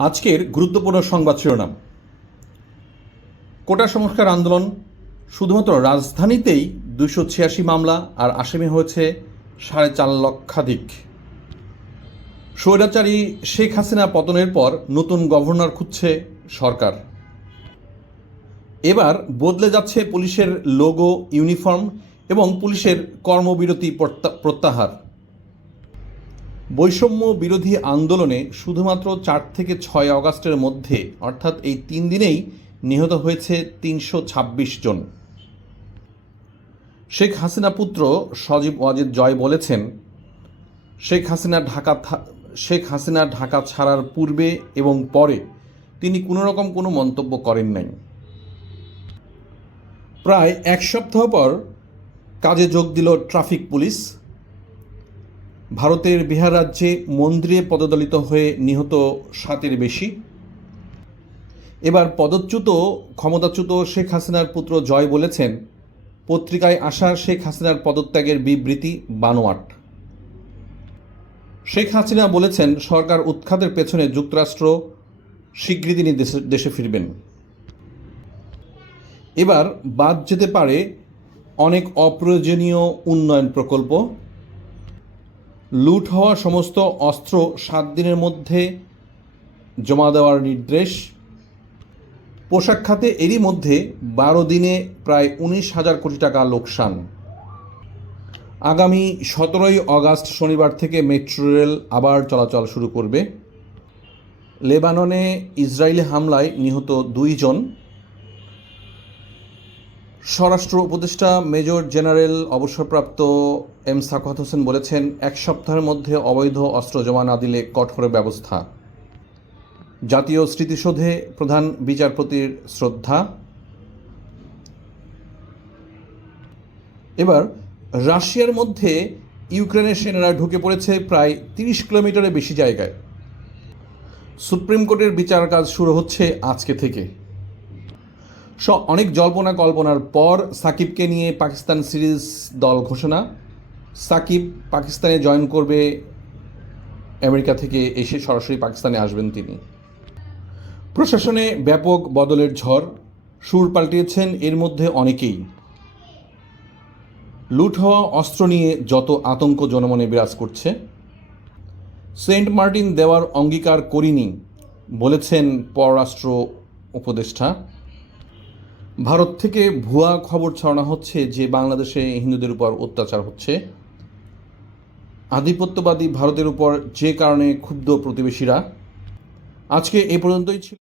আজকের গুরুত্বপূর্ণ সংবাদ শিরোনাম। কোটা সংস্কার আন্দোলন, শুধুমাত্র রাজধানীতেই দুশো ছিয়াশি মামলা আর আসামি হয়েছে সাড়ে চার লক্ষাধিক। স্বৈরাচারী শেখ হাসিনা পতনের পর নতুন গভর্নর খুঁজছে সরকার। এবার বদলে যাচ্ছে পুলিশের লোগো, ইউনিফর্ম এবং পুলিশের কর্মবিরতি প্রত্যা- প্রত্যাহার। বৈষম্য বিরোধী আন্দোলনে শুধুমাত্র চার থেকে ছয় আগস্টের মধ্যে, অর্থাৎ এই তিন দিনেই নিহত হয়েছে তিনশো ছাব্বিশ জন। শেখ হাসিনা পুত্র সজীব ওয়াজিদ জয় বলেছেন, শেখ হাসিনা ঢাকা শেখ হাসিনা ঢাকা ছাড়ার পূর্বে এবং পরে তিনি কোনো রকম কোনো মন্তব্য করেন নাই। প্রায় এক সপ্তাহ পর কাজে যোগ দিল ট্রাফিক পুলিশ। ভারতের বিহার রাজ্যে মন্দিরে পদদলিত হয়ে নিহত সাতের বেশি। এবার পদচ্যুত, ক্ষমতাচ্যুত শেখ হাসিনার পুত্র জয় বলেছেন, পত্রিকায় আসা শেখ হাসিনার পদত্যাগের বিবৃতি বানোয়াট। শেখ হাসিনা বলেছেন, সরকার উৎখাতের পেছনে যুক্তরাষ্ট্র শীঘ্রই তিনি দেশে দেশে ফিরবেন। এবার বাদ যেতে পারে অনেক অপ্রয়োজনীয় উন্নয়ন প্রকল্প। লুট হওয়া সমস্ত অস্ত্র সাত দিনের মধ্যে জমা দেওয়ার নির্দেশ। পোশাক খাতে এরই মধ্যে বারো দিনে প্রায় উনিশ হাজার কোটি টাকা লোকসান। আগামী সতেরোই অগাস্ট শনিবার থেকে মেট্রো রেল আবার চলাচল শুরু করবে। লেবাননে ইসরায়েলি হামলায় নিহত দুইজন স্বরাষ্ট্র উপদেষ্টা মেজর জেনারেল অবসরপ্রাপ্ত এম সাখাত হোসেন বলেছেন, এক সপ্তাহের মধ্যে অবৈধ অস্ত্র জমা না দিলে কঠোর ব্যবস্থা। জাতীয় স্মৃতিসৌধে প্রধান বিচারপতির শ্রদ্ধা। এবার, রাশিয়ার মধ্যে ইউক্রেনের সেনারা ঢুকে পড়েছে প্রায় তিরিশ কিলোমিটারের বেশি জায়গায়। সুপ্রিম কোর্টের বিচার কাজ শুরু হচ্ছে আজকে থেকে। স অনেক জল্পনা কল্পনার পর সাকিবকে নিয়ে পাকিস্তান সিরিজ দল ঘোষণা। সাকিব পাকিস্তানে জয়েন করবে আমেরিকা থেকে এসে সরাসরি পাকিস্তানে আসবেন তিনি। প্রশাসনে ব্যাপক বদলের ঝড়, সুর পাল্টিয়েছেন এর মধ্যে অনেকেই। লুট হওয়া অস্ত্র নিয়ে যত আতঙ্ক জনমনে বিরাজ করছে। সেন্ট মার্টিন দেওয়ার অঙ্গীকার করিনি, বলেছেন পররাষ্ট্র উপদেষ্টা। ভারত থেকে ভুয়া খবর ছড়ানো হচ্ছে যে বাংলাদেশে হিন্দুদের উপর অত্যাচার হচ্ছে। আধিপত্যবাদী ভারতের উপর যে কারণে ক্ষুব্ধ প্রতিবেশীরা। আজকে এ পর্যন্তই ছিল।